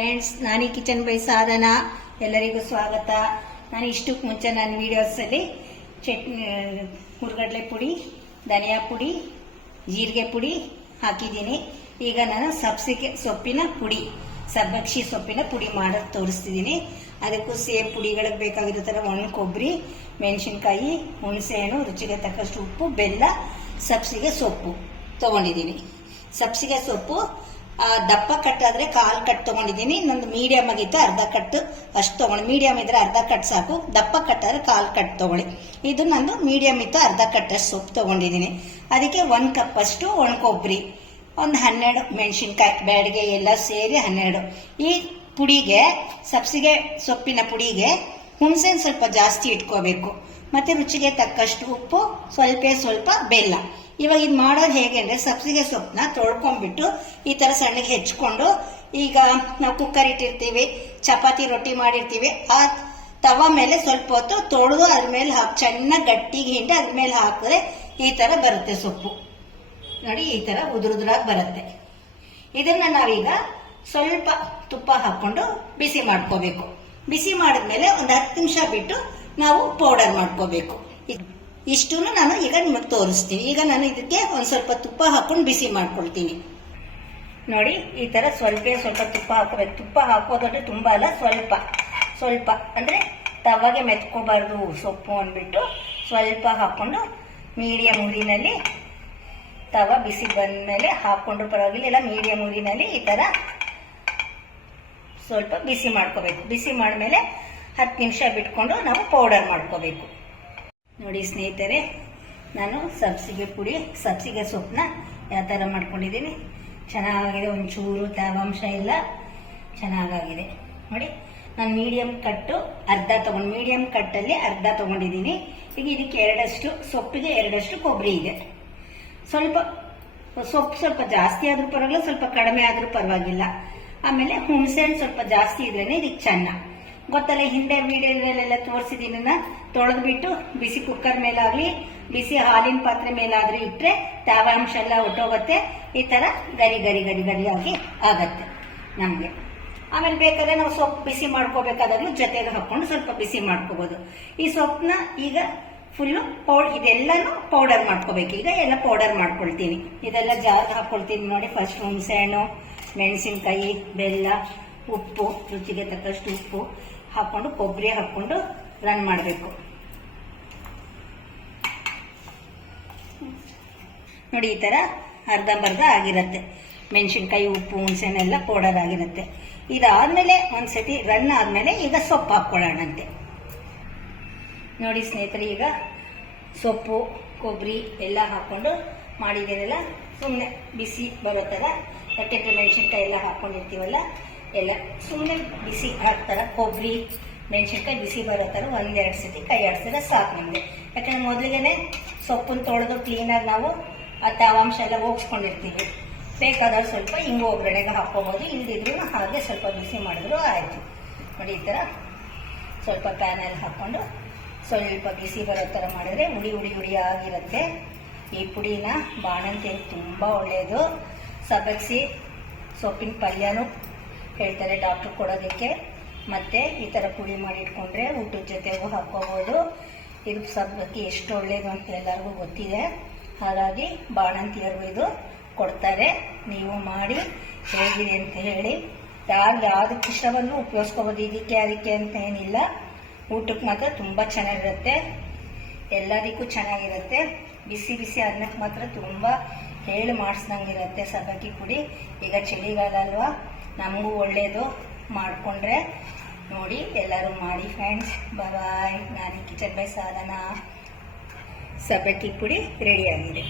Friends, ನಾನು kitchen by ಸಾಧನಾ. ಎಲ್ಲರಿಗೂ ಸ್ವಾಗತ. ನಾನು ಇಷ್ಟಕ್ಕೆ ಮುಂಚೆ ನನ್ನ ವಿಡಿಯೋಸಲ್ಲಿ ಹುರ್ಗಡ್ಲೆ ಪುಡಿ, ಧನಿಯಾ ಪುಡಿ, ಜೀರಿಗೆ ಪುಡಿ ಹಾಕಿದ್ದೀನಿ. ಈಗ ನಾನು ಸೊಪ್ಪಿನ ಪುಡಿ, ಸಬ್ಬಕ್ಷಿ ಸೊಪ್ಪಿನ ಪುಡಿ ಮಾಡೋದು ತೋರಿಸ್ತಿದ್ದೀನಿ. ಅದಕ್ಕೂ ಸೇಮ್ ಪುಡಿಗಳಿಗೆ ಬೇಕಾಗಿರೋ ಥರ ಒಣ ಕೊಬ್ಬರಿ, ಮೆಣಸಿನ್ಕಾಯಿ, ಹುಣಸೆಹಣ್ಣು, ರುಚಿಗೆ ತಕ್ಕಷ್ಟು ಉಪ್ಪು, ಬೆಲ್ಲ, ಸಬ್ಸಿಗೆ ಸೊಪ್ಪು ತೊಗೊಂಡಿದ್ದೀನಿ. ಸಬ್ಸಿಗೆ ಸೊಪ್ಪು ದಪ್ಪ ಕಟ್ಟಾದ್ರೆ 1/4 ಕಟ್ ತೊಗೊಂಡಿದ್ದೀನಿ. ನಂದು ಮೀಡಿಯಮ್ ಆಗಿತ್ತು, ಅರ್ಧ ಕಟ್ಟು ಅಷ್ಟು ತೊಗೊಂಡು. ಮೀಡಿಯಮ್ ಇದ್ರೆ ಅರ್ಧ ಕಟ್ ಸಾಕು, ದಪ್ಪ ಕಟ್ಟಾದ್ರೆ 1/4 ಕಟ್ ತೊಗೊಳ್ಳಿ. ಇದು ನಂದು ಮೀಡಿಯಮ್ ಇತ್ತು, ಅರ್ಧ ಕಟ್ಟಷ್ಟು ಸೊಪ್ಪು ತೊಗೊಂಡಿದ್ದೀನಿ. ಅದಕ್ಕೆ 1 ಕಪ್ ಅಷ್ಟು ಒಣ ಕೊಬ್ಬರಿ, ಒಂದು 12 ಮೆಣಸಿನ್ಕಾಯಿ, ಬ್ಯಾಡಿಗೆ ಎಲ್ಲ ಸೇರಿ 12. ಈ ಪುಡಿಗೆ, ಸಬ್ಸಿಗೆ ಸೊಪ್ಪಿನ ಪುಡಿಗೆ ಹುಣಸೆ ಸ್ವಲ್ಪ ಜಾಸ್ತಿ ಇಟ್ಕೋಬೇಕು. ಮತ್ತೆ ರುಚಿಗೆ ತಕ್ಕಷ್ಟು ಉಪ್ಪು, ಸ್ವಲ್ಪ ಬೆಲ್ಲ. ಇವಾಗ ಇದು ಮಾಡೋದು ಹೇಗೆ ಅಂದ್ರೆ, ಸಬ್ಸಿಗೆ ಸೊಪ್ಪನ್ನ ತೊಳ್ಕೊಂಡ್ಬಿಟ್ಟು ಈ ತರ ಸಣ್ಣಗೆ ಹೆಚ್ಕೊಂಡು, ಈಗ ನಾವು ಕುಕ್ಕರ್ ಇಟ್ಟಿರ್ತೀವಿ, ಚಪಾತಿ ರೊಟ್ಟಿ ಮಾಡಿರ್ತೀವಿ, ಆ ತವ ಮೇಲೆ ಸ್ವಲ್ಪ ಹೊತ್ತು ತೊಳೆದು ಅದ್ರ ಮೇಲೆ ಚೆನ್ನಾಗಿ ಗಟ್ಟಿಗೆ ಹಿಂಡಿ ಅದ್ರ ಮೇಲೆ ಹಾಕಿದ್ರೆ ಈ ತರ ಬರುತ್ತೆ ಸೊಪ್ಪು. ನೋಡಿ, ಈ ತರ ಉದುರುದ್ರಾಗಿ ಬರುತ್ತೆ. ಇದನ್ನ ನಾವೀಗ ಸ್ವಲ್ಪ ತುಪ್ಪ ಹಾಕೊಂಡು ಬಿಸಿ ಮಾಡ್ಕೋಬೇಕು. ಬಿಸಿ ಮಾಡಿದ್ಮೇಲೆ ಒಂದು 10 ನಿಮಿಷ ಬಿಟ್ಟು ನಾವು ಪೌಡರ್ ಮಾಡ್ಕೋಬೇಕು. ಇಷ್ಟು ನಾನು ಈಗ ನಿಮಗೆ ತೋರಿಸ್ತೀನಿ. ಈಗ ನಾನು ಇದಕ್ಕೆ ಒಂದು ಸ್ವಲ್ಪ ತುಪ್ಪ ಹಾಕೊಂಡು ಬಿಸಿ ಮಾಡ್ಕೊಳ್ತೀನಿ. ನೋಡಿ, ಈ ತರ ಸ್ವಲ್ಪ ತುಪ್ಪ ಹಾಕೋಬೇಕು. ತುಪ್ಪ ಹಾಕೋದಂದ್ರೆ ತುಂಬಾ ಅಲ್ಲ, ಸ್ವಲ್ಪ ಅಂದ್ರೆ ತವಾಗೆ ಮೆತ್ಕೋಬಾರ್ದು ಸೊಪ್ಪು ಅಂದ್ಬಿಟ್ಟು ಸ್ವಲ್ಪ ಹಾಕೊಂಡು ಮೀಡಿಯಂ ಊರಿನಲ್ಲಿ, ತವ ಬಿಸಿ ಬಂದ್ಮೇಲೆ ಹಾಕೊಂಡ್ರು ಪರವಾಗಿಲ್ಲ, ಇಲ್ಲ ಮೀಡಿಯಂ ಊರಿನಲ್ಲಿ ಈ ತರ ಸ್ವಲ್ಪ ಬಿಸಿ ಮಾಡ್ಕೋಬೇಕು. ಬಿಸಿ ಮಾಡ್ಮೇಲೆ 10 ನಿಮಿಷ ಬಿಟ್ಕೊಂಡು ನಾವು ಪೌಡರ್ ಮಾಡ್ಕೋಬೇಕು. ನೋಡಿ ಸ್ನೇಹಿತರೆ, ನಾನು ಸಬ್ಸಿಗೆ ಸೊಪ್ಪನ್ನ ಯಾವ ಥರ ಮಾಡ್ಕೊಂಡಿದ್ದೀನಿ. ಚೆನ್ನಾಗಿದೆ, ಒಂಚೂರು ತೇವಾಂಶ ಇಲ್ಲ, ಚೆನ್ನಾಗಾಗಿದೆ. ನೋಡಿ, ನಾನು ಮೀಡಿಯಂ ಕಟ್ಟು ಅರ್ಧ ಮೀಡಿಯಂ ಕಟ್ಟಲ್ಲಿ ಅರ್ಧ ತೊಗೊಂಡಿದ್ದೀನಿ. ಈಗ ಇದಕ್ಕೆ ಸೊಪ್ಪಿಗೆ 2 ಕೊಬ್ಬರಿ ಇದೆ. ಸ್ವಲ್ಪ ಜಾಸ್ತಿ ಆದ್ರೂ ಪರವಾಗಿಲ್ಲ, ಸ್ವಲ್ಪ ಕಡಿಮೆ ಆದ್ರೂ ಪರವಾಗಿಲ್ಲ. ಆಮೇಲೆ ಹುಣಸೆಹಣ್ಣು ಸ್ವಲ್ಪ ಜಾಸ್ತಿ ಇದ್ರೇನೆ ಇದಕ್ಕೆ ಚೆನ್ನ. ಗೊತ್ತಲ್ಲ, ಹಿಂದೆ ವಿಡಿಯೋದಲ್ಲೆಲ್ಲ ತೋರಿಸಿದ್ದೀನಿ. ತೊಳೆದ್ಬಿಟ್ಟು ಬಿಸಿ ಕುಕ್ಕರ್ ಮೇಲಾಗ್ಲಿ, ಬಿಸಿ ಹಾಲಿನ ಪಾತ್ರೆ ಮೇಲಾದ್ರೂ ಇಟ್ರೆ ತೇವಾಂಶ ಎಲ್ಲ ಹೊಟ್ಟೋಗುತ್ತೆ. ಈ ತರ ಗರಿ ಆಗಿ ಆಗತ್ತೆ ನಮ್ಗೆ. ಆಮೇಲೆ ಬೇಕಾದ್ರೆ ನಾವು ಸೊಪ್ಪು ಬಿಸಿ ಮಾಡ್ಕೋಬೇಕಾದಾಗ್ಲೂ ಜೊತೆಗೆ ಹಾಕೊಂಡು ಸ್ವಲ್ಪ ಬಿಸಿ ಮಾಡ್ಕೋಬಹುದು. ಈ ಸೊಪ್ಪನ್ನ ಈಗ ಫುಲ್ಲು ಇದೆಲ್ಲಾನು ಪೌಡರ್ ಮಾಡ್ಕೋಬೇಕು. ಈಗ ಎಲ್ಲ ಪೌಡರ್ ಮಾಡ್ಕೊಳ್ತೀನಿ. ಇದೆಲ್ಲ ಜಾರ್ಗೆ ಹಾಕೊಳ್ತೀನಿ. ನೋಡಿ, ಫಸ್ಟ್ ಹುಣಸೆಹಣ್ಣು, ಮೆಣಸಿನ್ಕಾಯಿ, ಬೆಲ್ಲ, ಉಪ್ಪು, ರುಚಿಗೆ ತಕ್ಕಷ್ಟು ಉಪ್ಪು ಹಾಕೊಂಡು, ಕೊಬ್ಬರಿ ಹಾಕೊಂಡು ರನ್ ಮಾಡಬೇಕು. ನೋಡಿ, ಈ ತರ ಅರ್ಧಂಬರ್ಧ ಆಗಿರುತ್ತೆ. ಮೆಣಸಿನ್ಕಾಯಿ, ಉಪ್ಪು, ಹುಣಸೆಹಣ್ಣೆಲ್ಲ ಪೌಡರ್ ಆಗಿರುತ್ತೆ. ಇದಾದ್ಮೇಲೆ ಒಂದ್ಸತಿ ರನ್ ಆದ್ಮೇಲೆ ಈಗ ಸೊಪ್ಪು ಹಾಕೊಳ್ಳೋಣಂತೆ. ನೋಡಿ ಸ್ನೇಹಿತರೆ, ಈಗ ಸೊಪ್ಪು, ಕೊಬ್ಬರಿ ಎಲ್ಲ ಹಾಕೊಂಡು ಮಾಡಿದ್ದೀರಲ್ಲ, ಸುಮ್ಮನೆ ಬಿಸಿ ಬರೋ ಥರ, ಯಾಕೆಂದ್ರೆ ಮೆಣಸಿನ್ಕಾಯಿ ಎಲ್ಲ ಹಾಕೊಂಡಿರ್ತೀವಲ್ಲ, ಎಲ್ಲ ಸುಮ್ಮನೆ ಬಿಸಿ ಹಾಕ್ತಾರ. ಕೊಬ್ಬರಿ, ಮೆಣಸಿನ್ಕಾಯಿ ಬಿಸಿ ಬರೋ ಥರ 1-2 ಸತಿ ಕೈ ಆಡಿಸಿದ್ರೆ ಸಾಕು ನಮಗೆ. ಯಾಕಂದ್ರೆ ಮೊದಲಿಗೆ ಸೊಪ್ಪನ್ನು ತೊಳೆದು ಕ್ಲೀನಾಗಿ ನಾವು ಆ ತೇವಾಂಶ ಎಲ್ಲ ಹೋಗಿಸ್ಕೊಂಡಿರ್ತೀವಿ. ಬೇಕಾದ್ರೆ ಸ್ವಲ್ಪ ಹಿಂಗು ಒಗ್ಗರಣೆಗೆ ಹಾಕೋಬಹುದು, ಇಲ್ದಿದ್ರು ಹಾಗೆ ಸ್ವಲ್ಪ ಬಿಸಿ ಮಾಡಿದ್ರು ಆಯಿತು. ನೋಡಿ, ಈ ಥರ ಸ್ವಲ್ಪ ಪ್ಯಾನಲ್ಲಿ ಹಾಕೊಂಡು ಸ್ವಲ್ಪ ಬಿಸಿ ಬರೋ ಥರ ಮಾಡಿದ್ರೆ ಹುಡಿ ಆಗಿರುತ್ತೆ. ಈ ಪುಡಿನ ಬಾಣಂತಿ ತುಂಬ ಒಳ್ಳೆಯದು. ಸಬ್ಬಕ್ಕಿ ಸೊಪ್ಪಿನ ಪಲ್ಯನೂ ಹೇಳ್ತಾರೆ ಡಾಕ್ಟರ್ ಕೊಡೋದಕ್ಕೆ. ಮತ್ತೆ ಈ ಥರ ಪುಡಿ ಮಾಡಿ ಇಟ್ಕೊಂಡ್ರೆ ಊಟದ ಜೊತೆಗೂ ಹಾಕೋಬಹುದು. ಇದು ಸಬ್ಬಕ್ಕಿ ಎಷ್ಟು ಒಳ್ಳೆಯದು ಅಂತ ಎಲ್ಲರಿಗೂ ಗೊತ್ತಿದೆ. ಹಾಗಾಗಿ ಬಾಣಂತಿಯರಿಗೂ ಇದು ಕೊಡ್ತಾರೆ. ನೀವು ಮಾಡಿ ಹೇಗಿದೆ ಅಂತ ಹೇಳಿ. ಯಾವ್ದಕ್ಕೆ ಇಷ್ಟ ಬಂದು ಉಪಯೋಗಿಸ್ಕೋಬೋದು. ಅದಕ್ಕೆ ಅಂತ ಏನಿಲ್ಲ. ಊಟಕ್ಕೆ ಮಾತ್ರ ತುಂಬ ಚೆನ್ನಾಗಿರುತ್ತೆ, ಎಲ್ಲದಕ್ಕೂ ಚೆನ್ನಾಗಿರುತ್ತೆ. ಬಿಸಿ ಅನ್ನಕ್ಕೆ ಮಾತ್ರ ತುಂಬ ಹೇಳಿ ಮಾಡಿಸ್ದಂಗಿರುತ್ತೆ ಸಬ್ಬಕ್ಕಿ ಪುಡಿ. ಈಗ ಚಳಿಗಾಲ ಅಲ್ವಾ, ನಮಗೂ ಒಳ್ಳೆಯದು. ಮಾಡಿಕೊಂಡ್ರೆ ನೋಡಿ, ಎಲ್ಲರೂ ಮಾಡಿ ಫ್ರೆಂಡ್ಸ್. ಬಾಯ್. ನಾನು ಕಿಚನ್ ಬೈ ಸಾಧನಾ. ಸಬ್ಬಕ್ಕಿ ಪುಡಿ ರೆಡಿಯಾಗಿದೆ.